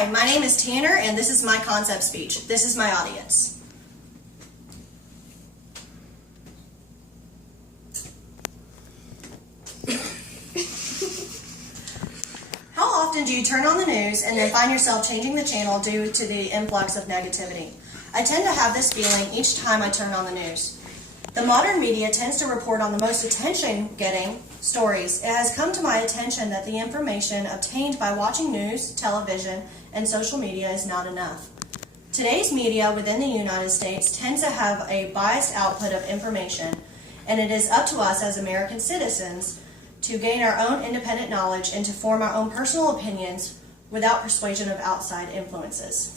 Hi, my name is Tanner, and this is my concept speech. This is my audience. How often do you turn on the news and then find yourself changing the channel due to the influx of negativity? I tend to have this feeling each time I turn on the news. The modern media tends to report on the most attention-getting stories. It has come to my attention that the information obtained by watching news, television, and social media is not enough. Today's media within the United States tends to have a biased output of information, and it is up to us as American citizens to gain our own independent knowledge and to form our own personal opinions without persuasion of outside influences.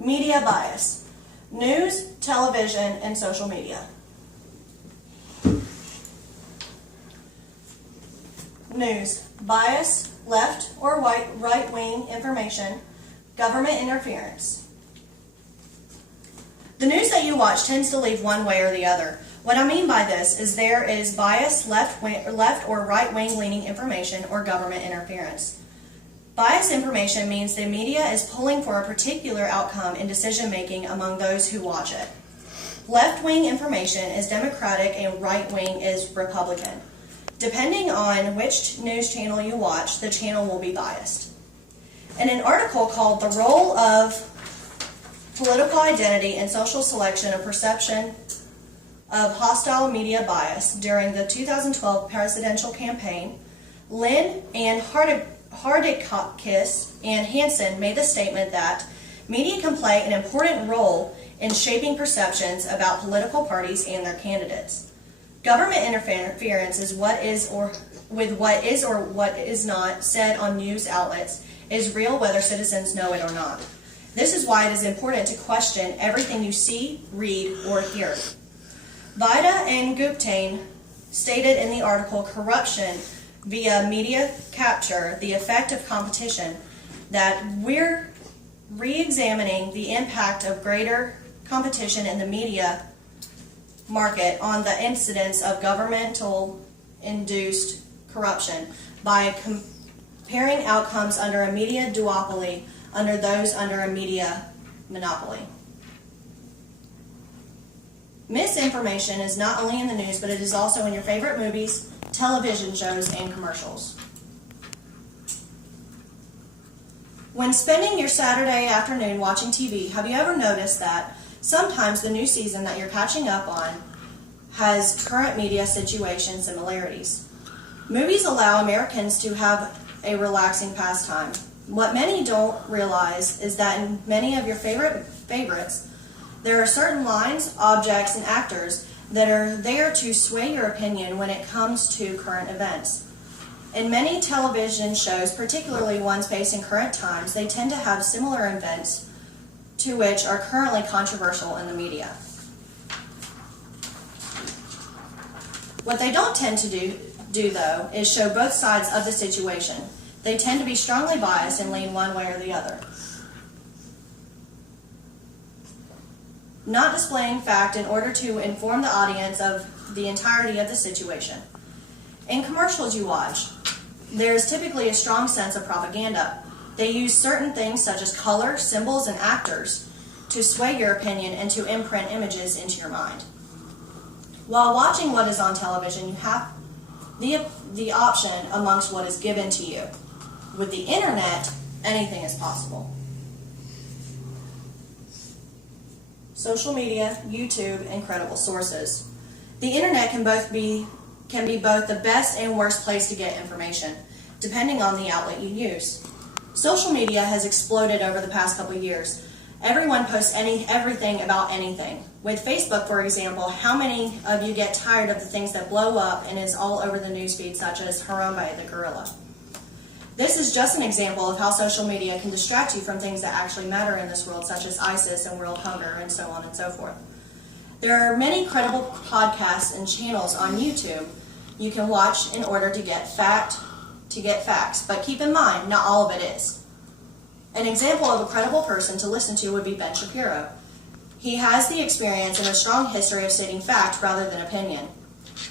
Media bias. News, television, and social media. News. Bias, left or right-wing information, government interference. The news that you watch tends to leave one way or the other. What I mean by this is there is bias, left or right-wing leaning information, or government interference. Biased information means the media is pulling for a particular outcome in decision-making among those who watch it. Left-wing information is Democratic and right-wing is Republican. Depending on which news channel you watch, the channel will be biased. In an article called "The Role of Political Identity and Social Selection, a Perception of Hostile Media Bias" during the 2012 presidential campaign, Lynn and Hardikakis and Hansen made the statement that media can play an important role in shaping perceptions about political parties and their candidates. Government interference is what is or what is not said on news outlets is real whether citizens know it or not. This is why it is important to question everything you see, read, or hear. Vida and Guptain stated in the article "Corruption via Media Capture, the Effect of Competition," that we're re-examining the impact of greater competition in the media market on the incidence of governmental-induced corruption by comparing outcomes under a media duopoly under those under a media monopoly. Misinformation is not only in the news, but it is also in your favorite movies, television shows, and commercials. When spending your Saturday afternoon watching TV, have you ever noticed that sometimes the new season that you're catching up on has current media situation similarities? Movies allow Americans to have a relaxing pastime. What many don't realize is that in many of your favorites, there are certain lines, objects, and actors that are there to sway your opinion when it comes to current events. In many television shows, particularly ones based in current times, they tend to have similar events to which are currently controversial in the media. What they don't tend to do though, is show both sides of the situation. They tend to be strongly biased and lean one way or the other. Not displaying fact in order to inform the audience of the entirety of the situation. In commercials you watch, there is typically a strong sense of propaganda. They use certain things such as color, symbols, and actors to sway your opinion and to imprint images into your mind. While watching what is on television, you have the option amongst what is given to you. With the internet, anything is possible. Social media, YouTube, and credible sources. The internet can be both the best and worst place to get information, depending on the outlet you use. Social media has exploded over the past couple of years. Everyone posts everything about anything. With Facebook, for example, how many of you get tired of the things that blow up and is all over the newsfeed, such as Harambe the gorilla? This is just an example of how social media can distract you from things that actually matter in this world, such as ISIS and world hunger and so on and so forth. There are many credible podcasts and channels on YouTube you can watch in order to get facts, but keep in mind, not all of it is. An example of a credible person to listen to would be Ben Shapiro. He has the experience and a strong history of stating fact rather than opinion.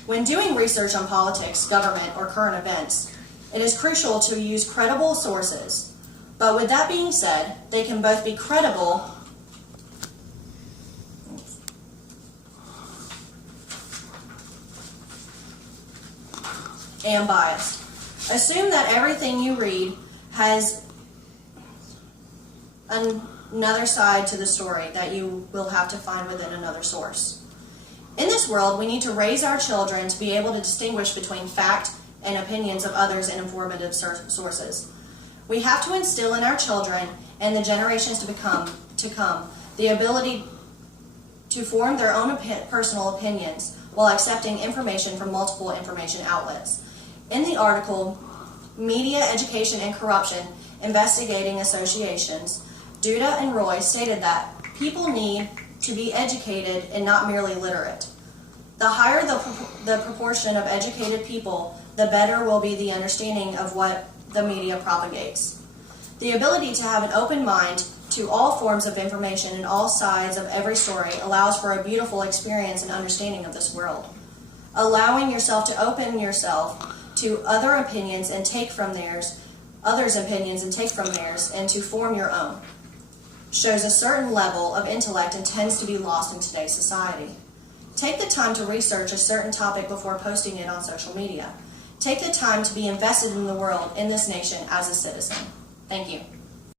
When doing research on politics, government, or current events, it is crucial to use credible sources. But with that being said, they can both be credible and biased. Assume that everything you read has another side to the story that you will have to find within another source. In this world, we need to raise our children to be able to distinguish between fact and opinions of others and informative sources. We have to instill in our children and the generations to come the ability to form their own personal opinions while accepting information from multiple information outlets. In the article, Media, Education, and Corruption, Investigating Associations, Duda and Roy stated that people need to be educated and not merely literate. The higher the proportion of educated people, the better will be the understanding of what the media propagates. The ability to have an open mind to all forms of information and all sides of every story allows for a beautiful experience and understanding of this world. Allowing yourself to open yourself to other opinions and take from theirs, others' opinions and take from theirs, and to form your own, shows a certain level of intellect and tends to be lost in today's society. Take the time to research a certain topic before posting it on social media. Take the time to be invested in the world, in this nation, as a citizen. Thank you.